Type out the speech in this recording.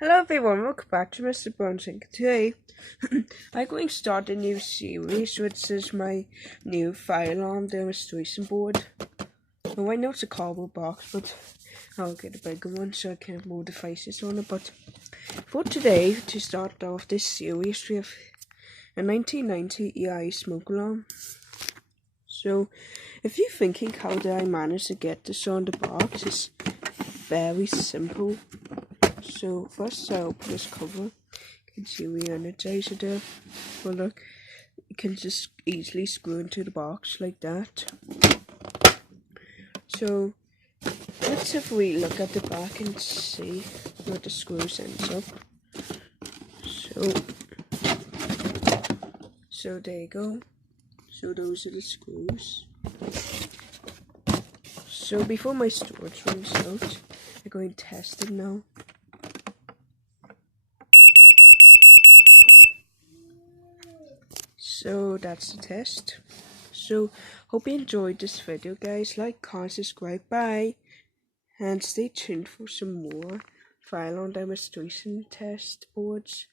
Hello everyone, welcome back to Mr. Brunson. Today, I'm going to start a new series, which is my new fire alarm demonstration board. Well, I know it's a cardboard box, but I'll get a bigger one so I can have more devices on it. But for today, to start off this series, we have a 1990 EI smoke alarm. So, if you're thinking how did I manage to get this on the box, it's very simple. So first I'll put this cover. You can see we energize it there. But look, you can just easily screw into the box like that. So let's have a wee look at the back and see what the screws ends up. So there you go. So those are the screws. So before my storage runs out, I'm going to test it now. So that's the test. So hope you enjoyed this video, guys. Like, comment, subscribe, bye, and stay tuned for some more fire alarm demonstration test boards.